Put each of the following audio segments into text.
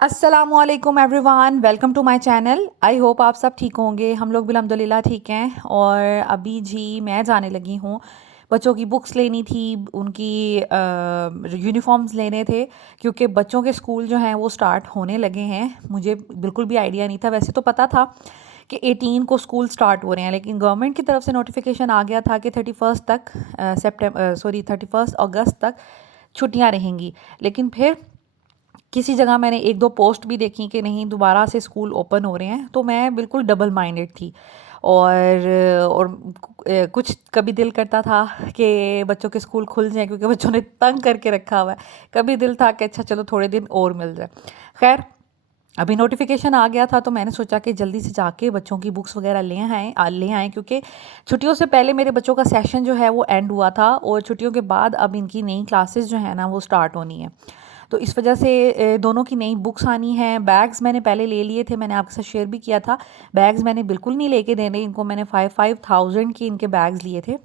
अस्सलामुअलैकुम everyone, welcome to my channel. I hope आप सब ठीक होंगे। हम लोग भी अल्हम्दुलिल्लाह ठीक हैं। और अभी जी मैं जाने लगी हूँ। बच्चों की बुक्स लेनी थी, उनकी यूनिफॉर्म्स लेने थे, क्योंकि बच्चों के स्कूल जो हैं वो स्टार्ट होने लगे हैं। मुझे बिल्कुल भी आइडिया नहीं था। वैसे तो पता था कि 18 को स्कूल स्टार्ट हो रहे हैं, लेकिन गवर्नमेंट की तरफ से नोटिफिकेशन आ गया था कि 31 तक सितंबर 31 अगस्त तक छुट्टियां रहेंगी। लेकिन फिर किसी जगह मैंने एक दो पोस्ट भी देखी कि नहीं, दोबारा से स्कूल ओपन हो रहे हैं, तो मैं बिल्कुल डबल माइंडेड थी। और कुछ कभी दिल करता था कि बच्चों के स्कूल खुल जाएं, क्योंकि बच्चों ने तंग करके रखा हुआ है। कभी दिल था कि अच्छा चलो थोड़े दिन और मिल जाए। खैर, अभी नोटिफिकेशन आ गया था, तो मैंने सोचा कि जल्दी से जाके बच्चों की बुक्स वगैरह ले आएँ, क्योंकि छुट्टियों से पहले मेरे बच्चों का सेशन जो है वो एंड हुआ था, और छुट्टियों के बाद अब इनकी नई क्लासेस जो है ना वो स्टार्ट होनी है। तो इस वजह से दोनों की नई बुक्स आनी हैं। बैग्स मैंने पहले ले लिए थे, मैंने आपके साथ शेयर भी किया था। बैग्स मैंने बिल्कुल नहीं लेके देने इनको, मैंने 5,000 के इनके बैग्स लिए थे।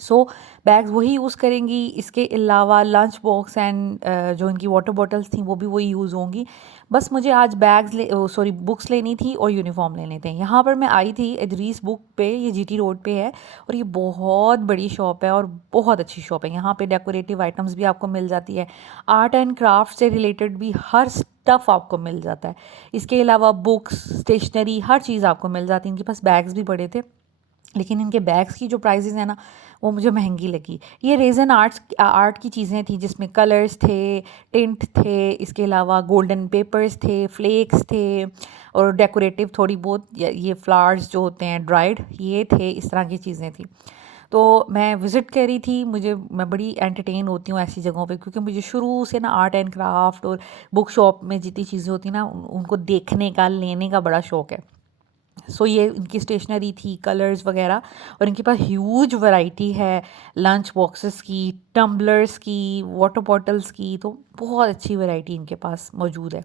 सो बैग्स वही यूज़ करेंगी। इसके अलावा लंच बॉक्स एंड जो इनकी वाटर बॉटल्स थी वो भी वही यूज़ होंगी। बस मुझे आज बुक्स लेनी थी और यूनिफॉर्म लेने थे। यहाँ पर मैं आई थी इदरीस बुक पे, ये जीटी रोड पे है, और ये बहुत बड़ी शॉप है और बहुत अच्छी शॉप है। यहाँ पे डेकोरेटिव आइटम्स भी आपको मिल जाती है, आर्ट एंड क्राफ्ट से रिलेटेड भी हर स्टफ़ आपको मिल जाता है। इसके अलावा बुक्स, स्टेशनरी, हर चीज़ आपको मिल जाती है। इनके पास बैग्स भी बड़े थे, लेकिन इनके बैग्स की जो प्राइसेस है ना वो मुझे महंगी लगी। ये रेज़न आर्ट की चीज़ें थी, जिसमें कलर्स थे, टिंट थे, इसके अलावा गोल्डन पेपर्स थे, फ्लेक्स थे, और डेकोरेटिव थोड़ी बहुत ये फ्लावर्स जो होते हैं ड्राइड, ये थे, इस तरह की चीज़ें थी। तो मैं विज़िट करी थी। मैं बड़ी एंटरटेन होती हूँ ऐसी जगहों पे, क्योंकि मुझे शुरू से ना आर्ट एंड क्राफ्ट और बुक शॉप में जितनी चीज़ें होती हैं ना उनको देखने का, लेने का बड़ा शौक़ है। ये इनकी स्टेशनरी थी, कलर्स वगैरह, और इनके पास ह्यूज वैरायटी है लंच बॉक्सेस की, टम्बलर्स की, वाटर बॉटल्स की। तो बहुत अच्छी वैरायटी इनके पास मौजूद है।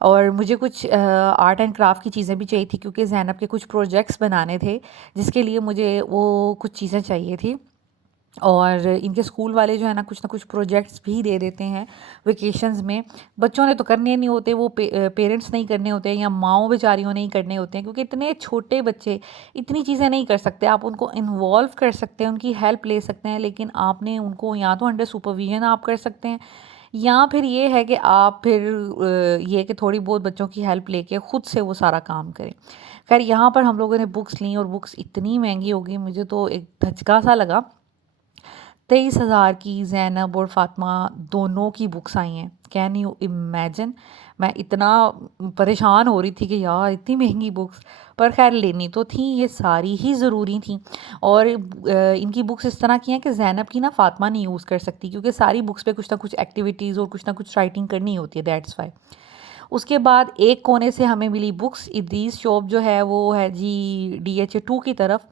और मुझे कुछ आर्ट एंड क्राफ्ट की चीज़ें भी चाहिए थी, क्योंकि ज़ैनब के कुछ प्रोजेक्ट्स बनाने थे, जिसके लिए मुझे वो कुछ चीज़ें चाहिए थी। और इनके स्कूल वाले जो है ना कुछ प्रोजेक्ट्स भी दे देते हैं वेकेशंस में। बच्चों ने तो करने नहीं होते, वो पेरेंट्स नहीं करने होते हैं, या माँओं बेचारियों नहीं करने होते हैं, क्योंकि इतने छोटे बच्चे इतनी चीज़ें नहीं कर सकते। आप उनको इन्वॉल्व कर सकते हैं, उनकी हेल्प ले सकते हैं, लेकिन आपने उनको या तो अंडर सुपरविजन आप कर सकते हैं, या फिर ये है कि आप फिर ये कि थोड़ी बहुत बच्चों की हेल्प लेके ख़ुद से वो सारा काम करें। खैर, यहाँ पर हम लोगों ने बुक्स ली, और बुक्स इतनी महंगी हो गई, मुझे तो एक धचका सा लगा। 23,000 की ज़ैनब और फ़ातिमा दोनों की बुक्स आई हैं। Can you imagine? मैं इतना परेशान हो रही थी कि यार इतनी महंगी बुक्स, पर खैर लेनी तो थी, ये सारी ही ज़रूरी थी। और इनकी बुक्स इस तरह की हैं कि ज़ैनब की ना फ़ातिमा नहीं यूज़ कर सकती, क्योंकि सारी बुक्स पे कुछ ना कुछ एक्टिविटीज़ और कुछ ना कुछ राइटिंग करनी होती है, दैट्स वाई। उसके बाद एक कोने से हमें मिली बुक्स। इदरीस शॉप जो है वो है जी DH2 की तरफ,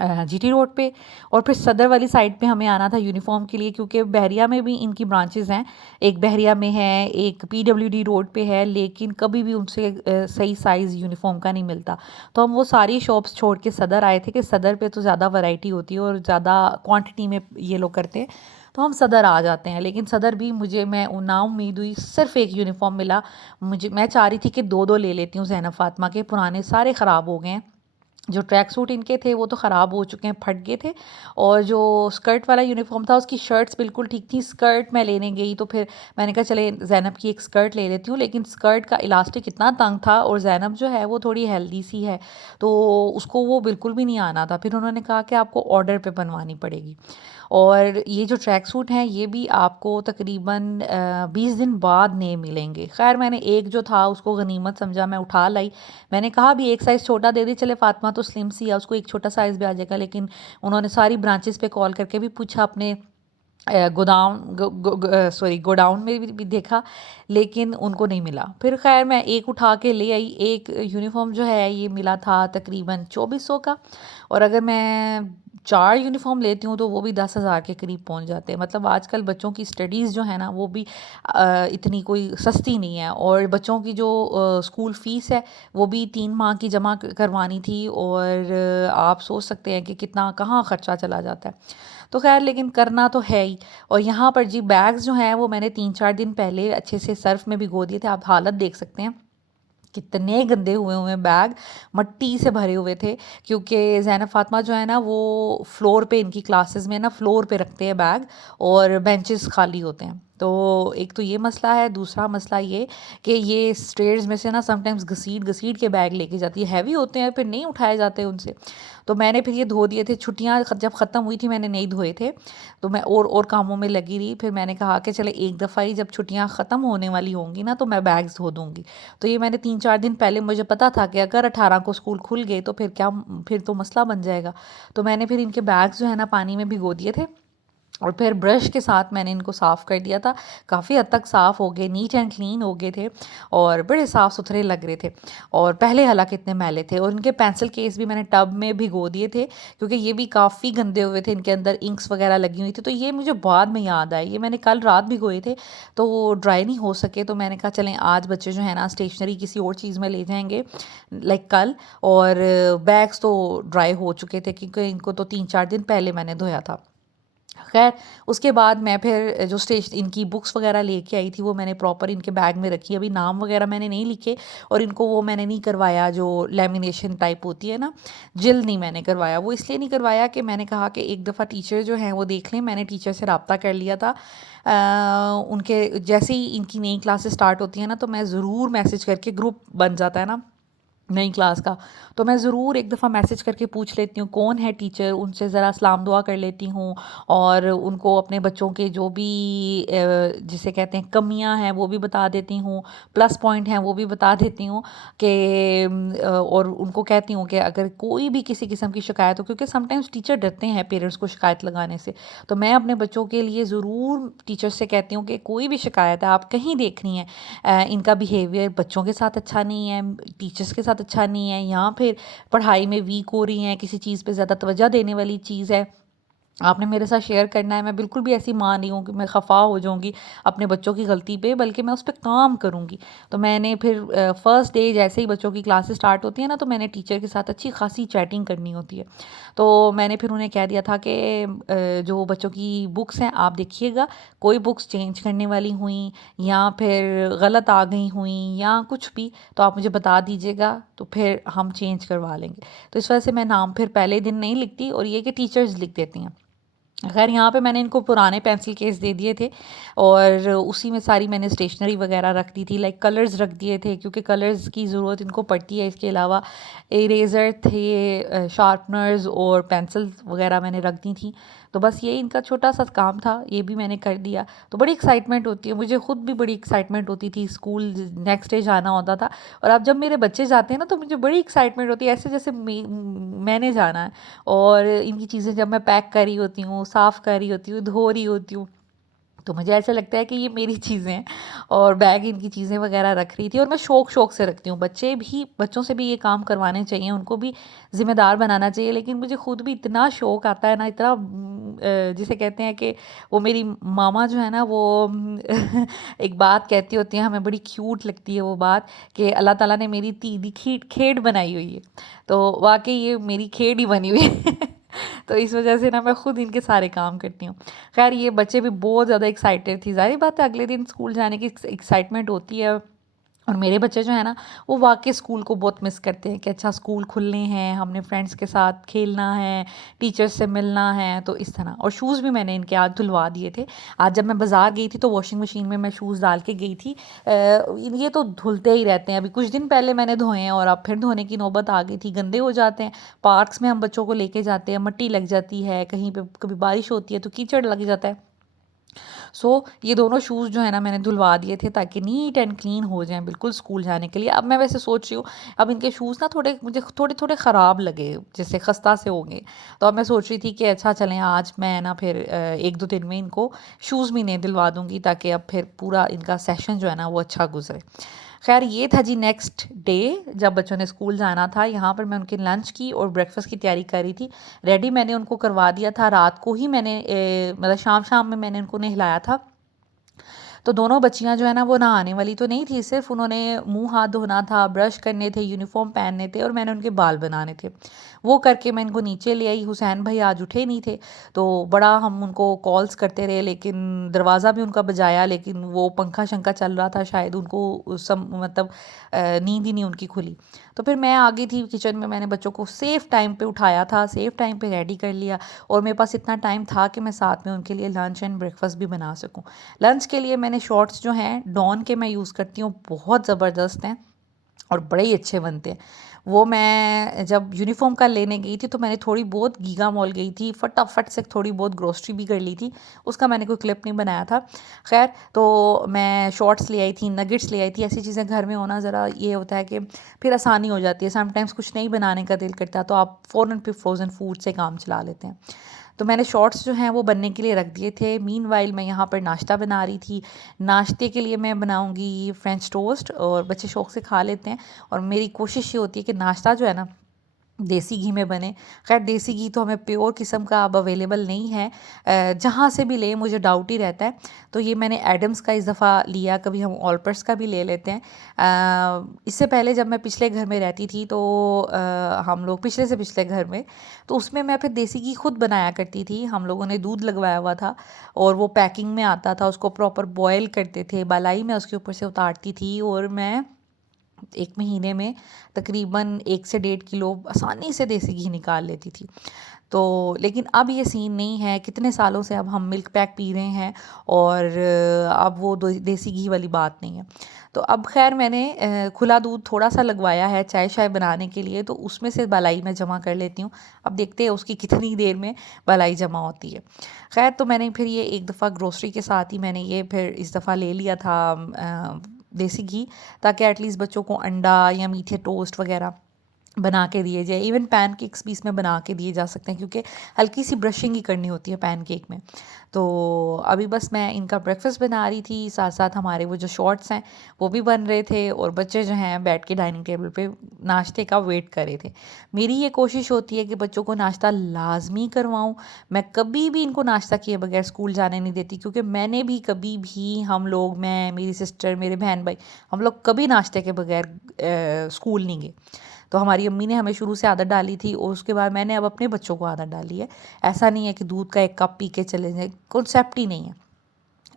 जीटी रोड पे। और फिर सदर वाली साइड पे हमें आना था यूनिफॉर्म के लिए, क्योंकि बहरिया में भी इनकी ब्रांचेस हैं। एक बहरिया में है, एक PWD रोड पे है, लेकिन कभी भी उनसे सही साइज़ यूनिफॉर्म का नहीं मिलता। तो हम वो सारी शॉप्स छोड़ के सदर आए थे, कि सदर पे तो ज़्यादा वैरायटी होती है और ज़्यादा क्वांटिटी में ये लोग करते हैं, तो हम सदर आ जाते हैं। लेकिन सदर भी मैं ना उम्मीद हुई, सिर्फ एक यूनिफॉर्म मिला। मैं चाह रही थी कि दो दो ले लेती हूँ ज़ैनब फ़ातिमा के, पुराने सारे ख़राब हो गए हैं। जो ट्रैक सूट इनके थे वो तो ख़राब हो चुके हैं, फट गए थे। और जो स्कर्ट वाला यूनिफॉर्म था उसकी शर्ट्स बिल्कुल ठीक थी। स्कर्ट मैं लेने गई तो फिर मैंने कहा चले ज़ैनब की एक स्कर्ट ले लेती हूँ, लेकिन स्कर्ट का इलास्टिक इतना तंग था, और ज़ैनब जो है वो थोड़ी हेल्दी सी है, तो उसको वो बिल्कुल भी नहीं आना था। फिर उन्होंने कहा कि आपको ऑर्डर पे बनवानी पड़ेगी। और ये जो ट्रैक सूट हैं ये भी आपको तकरीबन 20 दिन बाद नए मिलेंगे। खैर, मैंने एक जो था उसको गनीमत समझा, मैं उठा लाई। मैंने कहा भी एक साइज़ छोटा दे दी, चले फ़ातिमा तो स्लिम सी है, उसको एक छोटा साइज़ भी आ जाएगा। लेकिन उन्होंने सारी ब्रांचेस पे कॉल करके भी पूछा, अपने गोडाउन में भी देखा, लेकिन उनको नहीं मिला। फिर खैर मैं एक उठा के ले आई। एक यूनिफॉर्म जो है ये मिला था तकरीबन 2400 का, और अगर मैं 4 यूनिफॉर्म लेती हूँ तो वो भी 10,000 के करीब पहुँच जाते हैं। मतलब आजकल बच्चों की स्टडीज़ जो है ना वो भी इतनी कोई सस्ती नहीं है, और बच्चों की जो स्कूल फ़ीस है वो भी 3 माह की जमा करवानी थी, और आप सोच सकते हैं कि कितना कहाँ ख़र्चा चला जाता है। तो खैर लेकिन करना तो है ही। और यहाँ पर जी बैग्स जो हैं वो मैंने 3-4 दिन पहले अच्छे से सर्फ़ में भिगो दिए थे। आप हालत देख सकते हैं कितने गंदे हुए हुए हैं बैग, मट्टी से भरे हुए थे, क्योंकि ज़ैनब फ़ातिमा जो है ना वो फ्लोर पे इनकी क्लासेस में ना फ्लोर पे रखते हैं बैग और बेंचेस खाली होते हैं। तो एक तो ये मसला है, दूसरा मसला ये कि ये स्टेयर्स में से ना समटाइम्स घसीट-घसीट के बैग लेके जाती है, हैवी होते हैं, फिर नहीं उठाए जाते उनसे। तो मैंने फिर ये धो दिए थे, छुट्टियाँ जब ख़त्म हुई थी मैंने नहीं धोए थे, तो मैं और कामों में लगी रही। फिर मैंने कहा कि चले एक दफ़ा ही जब छुट्टियाँ ख़त्म होने वाली होंगी ना तो मैं बैग्स धो दूँगी। तो ये मैंने 3-4 दिन पहले, मुझे पता था कि अगर 18 को स्कूल खुल गए तो फिर क्या, फिर तो मसला बन जाएगा। तो मैंने फिर इनके बैग्स जो है ना पानी में भिगो दिए थे और फिर ब्रश के साथ मैंने इनको साफ़ कर दिया था। काफ़ी हद तक साफ़ हो गए, नीट एंड क्लीन हो गए थे और बड़े साफ़ सुथरे लग रहे थे। और पहले हालांकि इतने मैले थे। और इनके पेंसिल केस भी मैंने टब में भिगो दिए थे, क्योंकि ये भी काफ़ी गंदे हुए थे, इनके अंदर इंक्स वगैरह लगी हुई थी। तो ये मुझे बाद में याद आए, ये मैंने कल रात भिगोए थे तो वो ड्राई नहीं हो सके। तो मैंने कहा चलें आज बच्चे जो है ना स्टेशनरी किसी और चीज़ में ले जाएंगे लाइक कल, और बैग्स तो ड्राई हो चुके थे क्योंकि इनको तो 3-4 दिन पहले मैंने धोया था। खैर उसके बाद मैं फिर जो इनकी बुक्स वगैरह लेके आई थी वो मैंने प्रॉपर इनके बैग में रखी। अभी नाम वगैरह मैंने नहीं लिखे और इनको वो मैंने नहीं करवाया जो लेमिनेशन टाइप होती है ना, जिल नहीं मैंने करवाया। वो इसलिए नहीं करवाया कि मैंने कहा कि एक दफ़ा टीचर जो हैं वो देख लें। मैंने टीचर से रब्ता कर लिया था, उनके जैसे ही इनकी नई क्लासेस स्टार्ट होती हैं ना तो मैं ज़रूर मैसेज करके, ग्रुप बन जाता है ना नई क्लास का, तो मैं ज़रूर एक दफ़ा मैसेज करके पूछ लेती हूँ कौन है टीचर, उनसे ज़रा सलाम दुआ कर लेती हूँ और उनको अपने बच्चों के जो भी जिसे कहते हैं कमियां हैं वो भी बता देती हूँ, प्लस पॉइंट हैं वो भी बता देती हूँ कि और उनको कहती हूँ कि अगर कोई भी किसी किस्म की शिकायत हो, क्योंकि समटाइम्स टीचर डरते हैं पेरेंट्स को शिकायत लगाने से, तो मैं अपने बच्चों के लिए ज़रूर टीचर से कहती हूँ कि कोई भी शिकायत है आप कहीं देख रही हैं, इनका बिहेवियर बच्चों के साथ अच्छा नहीं है, टीचर्स के साथ अच्छा नहीं है, या फिर पढ़ाई में वीक हो रही हैं, किसी चीज़ पे ज़्यादा तवज्जो देने वाली चीज़ है, आपने मेरे साथ शेयर करना है। मैं बिल्कुल भी ऐसी माँ नहीं हूँ कि मैं खफ़ा हो जाऊँगी अपने बच्चों की गलती पे, बल्कि मैं उस पे काम करूँगी। तो मैंने फिर फर्स्ट डे जैसे ही बच्चों की क्लासेस स्टार्ट होती है ना तो मैंने टीचर के साथ अच्छी खासी चैटिंग करनी होती है। तो मैंने फिर उन्हें कह दिया था कि जो बच्चों की बुक्स हैं आप देखिएगा, कोई बुक्स चेंज करने वाली हुई या फिर गलत आ गई हुई या कुछ भी तो आप मुझे बता दीजिएगा, तो फिर हम चेंज करवा लेंगे। तो इस वजह से मैं नाम फिर पहले दिन नहीं लिखती और ये कि टीचर्स लिख देती हैं। खैर यहाँ पे मैंने इनको पुराने पेंसिल केस दे दिए थे और उसी में सारी मैंने स्टेशनरी वगैरह रख दी थी, लाइक कलर्स रख दिए थे क्योंकि कलर्स की ज़रूरत इनको पड़ती है। इसके अलावा इरेज़र थे, शार्पनर्स और पेंसिल वगैरह मैंने रख दी थी। तो बस ये इनका छोटा सा काम था, ये भी मैंने कर दिया। तो बड़ी एक्साइटमेंट होती है, मुझे ख़ुद भी बड़ी एक्साइटमेंट होती थी, स्कूल नेक्स्ट डे जाना होता था। और अब जब मेरे बच्चे जाते हैं ना तो मुझे बड़ी एक्साइटमेंट होती है, ऐसे जैसे मैंने जाना है। और इनकी चीज़ें जब मैं पैक कर रही होती हूँ, साफ़ कर रही होती हूँ, धो रही होती हूँ, तो मुझे ऐसा लगता है कि ये मेरी चीज़ें हैं और बैग इनकी चीज़ें वगैरह रख रही थी। और मैं शौक से रखती हूँ। बच्चों से भी ये काम करवाने चाहिए, उनको भी ज़िम्मेदार बनाना चाहिए। लेकिन मुझे खुद भी इतना शौक आता है ना, इतना जिसे कहते हैं कि वो मेरी मामा जो है ना वो एक बात कहती होती हैं, हमें बड़ी क्यूट लगती है वो बात, कि अल्लाह ताला ने मेरी तीदी खेड़ बनाई हुई है। तो वाकई ये मेरी खेड़ ही बनी हुई है। तो इस वजह से ना मैं खुद इनके सारे काम करती हूँ। खैर ये बच्चे भी बहुत ज़्यादा एक्साइटेड थी, ज़ाहिर बात है अगले दिन स्कूल जाने की एक्साइटमेंट होती है। और मेरे बच्चे जो है ना वो वाकई स्कूल को बहुत मिस करते हैं कि अच्छा स्कूल खुलने हैं, हमने फ्रेंड्स के साथ खेलना है, टीचर्स से मिलना है, तो इस तरह। और शूज़ भी मैंने इनके आज धुलवा दिए थे। आज जब मैं बाज़ार गई थी तो वॉशिंग मशीन में मैं शूज़ डाल के गई थी। ये तो धुलते ही रहते हैं, अभी कुछ दिन पहले मैंने धोए हैं और अब फिर धोने की नौबत आ गई थी। गंदे हो जाते हैं, पार्क्स में हम बच्चों को लेके जाते हैं, मिट्टी लग जाती है, कहीं पे कभी बारिश होती है तो कीचड़ लग जाता है। सो ये दोनों शूज़ जो है ना मैंने धुलवा दिए थे ताकि नीट एंड क्लीन हो जाएं बिल्कुल स्कूल जाने के लिए। अब मैं वैसे सोच रही हूँ, अब इनके शूज़ ना मुझे थोड़े थोड़े ख़राब लगे, जैसे खस्ता से हो गए। तो अब मैं सोच रही थी कि अच्छा चलें आज मैं ना फिर 1-2 दिन में इनको शूज़ भी नहीं दिलवा दूँगी ताकि अब फिर पूरा इनका सेशन जो है ना वो अच्छा गुजरे। खैर ये था जी नेक्स्ट डे जब बच्चों ने स्कूल जाना था। यहाँ पर मैं उनके लंच की और ब्रेकफास्ट की तैयारी कर रही थी। रेडी मैंने उनको करवा दिया था, रात को ही मैंने मतलब शाम शाम में मैंने उनको नहलाया था। तो दोनों बच्चियाँ जो है ना वो नहाने वाली तो नहीं थी, सिर्फ उन्होंने मुँह हाथ धोना था, ब्रश करने थे, यूनिफ़ॉर्म पहनने थे और मैंने उनके बाल बनाने थे। वो करके मैं इनको नीचे ले आई। हुसैन भाई आज उठे नहीं थे, तो बड़ा हम उनको कॉल्स करते रहे, लेकिन दरवाज़ा भी उनका बजाया, लेकिन वो पंखा शंखा चल रहा था, शायद उनको मतलब नींद ही नहीं उनकी खुली। तो फिर मैं आ गई थी किचन में, मैंने बच्चों को सेफ़ टाइम पे उठाया था, सेफ़ टाइम पे रेडी कर लिया और मेरे पास इतना टाइम था कि मैं साथ में उनके लिए लंच एंड ब्रेकफास्ट भी बना सकूं। लंच के लिए मैंने शॉर्ट्स जो हैं डॉन के मैं यूज़ करती हूँ, बहुत ज़बरदस्त हैं और बड़े ही अच्छे बनते हैं। वो मैं जब यूनिफ़ॉर्म का लेने गई थी तो मैंने थोड़ी बहुत गीगा मॉल गई थी, फटाफट से थोड़ी बहुत ग्रोसरी भी कर ली थी, उसका मैंने कोई क्लिप नहीं बनाया था। ख़ैर, तो मैं शॉर्ट्स ले आई थी, नगेट्स ले आई थी। ऐसी चीज़ें घर में होना ज़रा ये होता है कि फिर आसानी हो जाती है। समटाइम्स कुछ नहीं बनाने का दिल करता तो आप फ़ौरन फिर फ्रोज़न फूड से काम चला लेते हैं। तो मैंने शॉर्ट्स जो हैं वो बनने के लिए रख दिए थे। मीनवाइल मैं यहाँ पर नाश्ता बना रही थी। नाश्ते के लिए मैं बनाऊँगी फ्रेंच टोस्ट और बच्चे शौक़ से खा लेते हैं और मेरी कोशिश ये होती है कि नाश्ता जो है ना देसी घी में बने। ख़ैर देसी घी तो हमें प्योर किस्म का अब अवेलेबल नहीं है, जहाँ से भी लें मुझे डाउट ही रहता है। तो ये मैंने एडम्स का इस दफ़ा लिया, कभी हम ऑलपर्स का भी ले लेते हैं। इससे पहले जब मैं पिछले घर में रहती थी तो हम लोग पिछले से पिछले घर में, तो उसमें मैं फिर देसी घी खुद बनाया करती थी। हम लोगों ने दूध लगवाया हुआ था और वो पैकिंग में आता था, उसको प्रॉपर बॉयल करते थे, मलाई मैं उसके ऊपर से उतारती थी और मैं 1 महीने में तकरीबन 1 से 1.5 किलो आसानी से देसी घी निकाल लेती थी। तो लेकिन अब ये सीन नहीं है, कितने सालों से अब हम मिल्क पैक पी रहे हैं और अब वो देसी घी वाली बात नहीं है। तो अब ख़ैर मैंने खुला दूध थोड़ा-सा लगवाया है चाय-शाय बनाने के लिए, तो उसमें से मलाई मैं जमा कर लेती हूँ। अब देखते हैं उसकी कितनी देर में मलाई जमा होती है। ख़ैर, तो मैंने फिर ये एक दफ़ा ग्रोसरी के साथ ही मैंने ये फिर इस दफ़ा ले लिया था देसी घी, ताकि एटलीस्ट बच्चों को अंडा या मीठे टोस्ट वग़ैरह बना के दिए जाए। इवन पैनकेक्स भी इसमें बना के दिए जा सकते हैं, क्योंकि हल्की सी ब्रशिंग ही करनी होती है पैनकेक में। तो अभी बस मैं इनका ब्रेकफास्ट बना रही थी, साथ साथ हमारे वो जो शॉर्ट्स हैं वो भी बन रहे थे और बच्चे जो हैं बैठ के डाइनिंग टेबल पे नाश्ते का वेट कर रहे थे। मेरी ये कोशिश होती है कि बच्चों को नाश्ता लाजमी करवाऊँ। मैं कभी भी इनको नाश्ता किए बगैर स्कूल जाने नहीं देती, क्योंकि मैंने भी कभी भी, हम लोग, मैं, मेरी सिस्टर, मेरे बहन भाई, हम लोग कभी नाश्ते के बगैर स्कूल नहीं गए। तो हमारी अम्मी ने हमें शुरू से आदत डाली थी और उसके बाद मैंने अब अपने बच्चों को आदत डाली है। ऐसा नहीं है कि दूध का 1 कप पी के चले जाएँ, कॉन्सेप्ट ही नहीं है।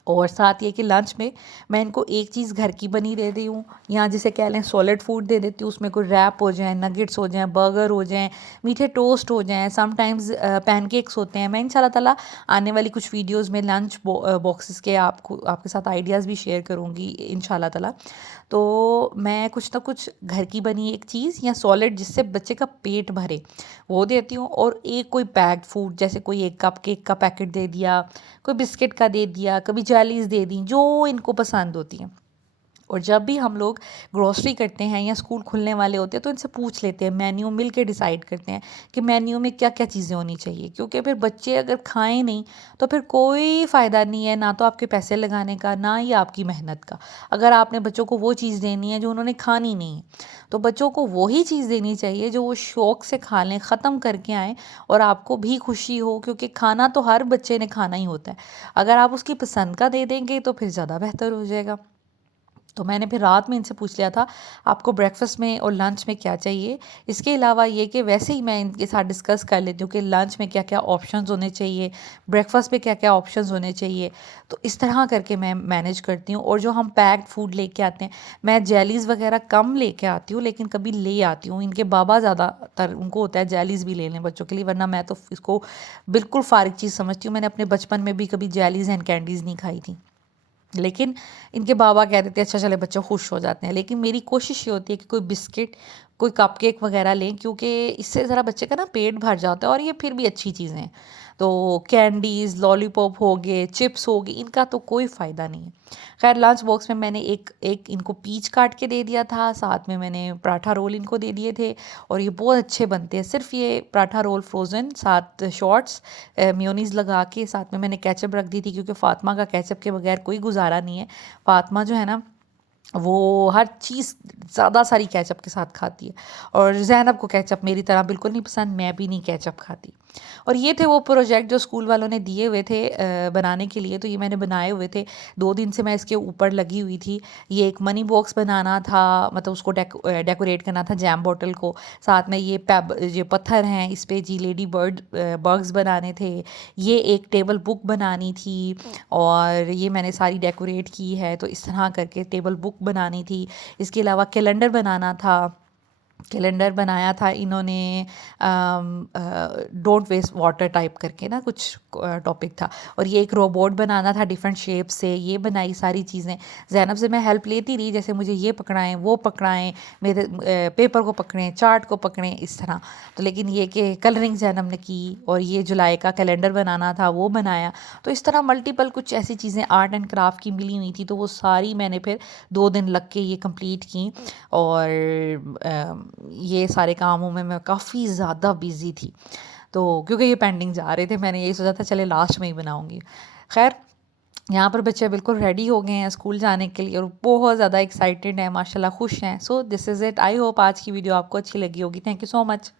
और साथ ये कि लंच में मैं इनको एक चीज़ घर की बनी दे दी हूँ, या जिसे कह लें सॉलिड फूड दे देती हूँ। उसमें कोई रैप हो जाए, नगेट्स हो जाएँ, बर्गर हो जाएँ, मीठे टोस्ट हो जाएँ, समटाइम्स पैनकेक्स होते हैं। मैं इंशाल्लाह ताला आने वाली कुछ वीडियोज़ में लंच बॉक्सेस के आपके साथ आइडियाज़ भी शेयर करूँगी इंशाल्लाह ताला। तो मैं कुछ ना कुछ घर की बनी एक चीज़ या सॉलिड जिससे बच्चे का पेट भरे, वो देती हूँ। और एक कोई पैक्ड फूड, जैसे कोई 1 कप केक का पैकेट दे दिया, कोई बिस्किट का दे दिया, कभी जेलीज़ दे दी, जो इनको पसंद होती हैं। और जब भी हम लोग ग्रोसरी करते हैं या स्कूल खुलने वाले होते हैं तो इनसे पूछ लेते हैं, मेन्यू मिल के डिसाइड करते हैं कि मेन्यू में क्या क्या चीज़ें होनी चाहिए, क्योंकि फिर बच्चे अगर खाएं नहीं तो फिर कोई फ़ायदा नहीं है, ना तो आपके पैसे लगाने का, ना ही आपकी मेहनत का। अगर आपने बच्चों को वो चीज़ देनी है जो उन्होंने खानी नहीं है, तो बच्चों को वही चीज़ देनी चाहिए जो वो शौक़ से खा लें, ख़त्म करके आएँ और आपको भी खुशी हो, क्योंकि खाना तो हर बच्चे ने खाना ही होता है। अगर आप उसकी पसंद का दे देंगे तो फिर ज़्यादा बेहतर हो जाएगा। तो मैंने फिर रात में इनसे पूछ लिया था, आपको ब्रेकफास्ट में और लंच में क्या चाहिए। इसके अलावा ये कि वैसे ही मैं इनके साथ डिस्कस कर लेती हूँ कि लंच में क्या क्या ऑप्शंस होने चाहिए, ब्रेकफास्ट में क्या क्या ऑप्शंस होने चाहिए। तो इस तरह करके मैं मैनेज करती हूँ। और जो हम पैक्ड फूड लेके आते हैं, मैं जेलीज़ वगैरह कम लेके आती हूँ, लेकिन कभी ले आती हूँ। इनके बाबा ज़्यादातर उनको होता है जेलीज़ भी ले लें बच्चों के लिए, वरना मैं तो इसको बिल्कुल फ़ारिग चीज़ समझती हूँ। मैंने अपने बचपन में भी कभी जेलीज़ एंड कैंडीज़ नहीं खाई थी, लेकिन इनके बाबा कह देते हैं अच्छा चले, बच्चे खुश हो जाते हैं। लेकिन मेरी कोशिश ये होती है कि कोई बिस्किट, कोई कपकेक वगैरह लें, क्योंकि इससे ज़रा बच्चे का ना पेट भर जाता है और ये फिर भी अच्छी चीज़ें हैं। तो कैंडीज़, लॉलीपॉप हो गए, चिप्स हो गई, इनका तो कोई फ़ायदा नहीं है। खैर, लंच बॉक्स में मैंने एक एक इनको पीच काट के दे दिया था, साथ में मैंने पराठा रोल इनको दे दिए थे और ये बहुत अच्छे बनते हैं। सिर्फ ये पराठा रोल फ्रोज़न, साथ शॉर्ट्स मेयोनीज़ लगा के, साथ में मैंने केचप रख दी थी, क्योंकि फ़ातिमा का केचप के बगैर कोई गुजारा नहीं है। फ़ातिमा जो है ना वो हर चीज़ ज़्यादा सारी केचप के साथ खाती है, और ज़ैनब को केचप मेरी तरह बिल्कुल नहीं पसंद, मैं भी नहीं केचप खाती। और ये थे वो प्रोजेक्ट जो स्कूल वालों ने दिए हुए थे बनाने के लिए। तो ये मैंने बनाए हुए थे, 2 दिन से मैं इसके ऊपर लगी हुई थी। ये एक मनी बॉक्स बनाना था, मतलब उसको डेकोरेट करना था जैम बॉटल को। साथ में ये पत्थर हैं, इस पे जी लेडी बर्ड्स बनाने थे। ये एक टेबल बुक बनानी थी और ये मैंने सारी डेकोरेट की है। तो इस तरह करके टेबल बुक बनानी थी। इसके अलावा कैलेंडर बनाना था, कैलेंडर बनाया था इन्होंने, डोंट वेस्ट वाटर टाइप करके ना कुछ टॉपिक था। और ये एक रोबोट बनाना था डिफरेंट शेप से, ये बनाई सारी चीज़ें। ज़ैनब से मैं हेल्प लेती रही, जैसे मुझे ये पकड़ाएं वो पकड़ाएं, मेरे पेपर को पकड़ें चार्ट को पकड़ें इस तरह। तो लेकिन ये कि कलरिंग ज़ैनब ने की, और ये जुलाई का कैलेंडर बनाना था वो बनाया। तो इस तरह मल्टीपल कुछ ऐसी चीज़ें आर्ट एंड क्राफ्ट की मिली हुई थी, तो वो सारी मैंने फिर 2 दिन लग के ये कंप्लीट की। और ये सारे कामों में मैं काफ़ी ज़्यादा बिज़ी थी, तो क्योंकि ये पेंडिंग जा रहे थे, मैंने यही सोचा था चले लास्ट में ही बनाऊंगी। खैर, यहाँ पर बच्चे बिल्कुल रेडी हो गए हैं स्कूल जाने के लिए और बहुत ज़्यादा एक्साइटेड हैं, माशाल्लाह खुश हैं। So this is it. I hope आज की वीडियो आपको अच्छी लगी होगी। Thank you so much.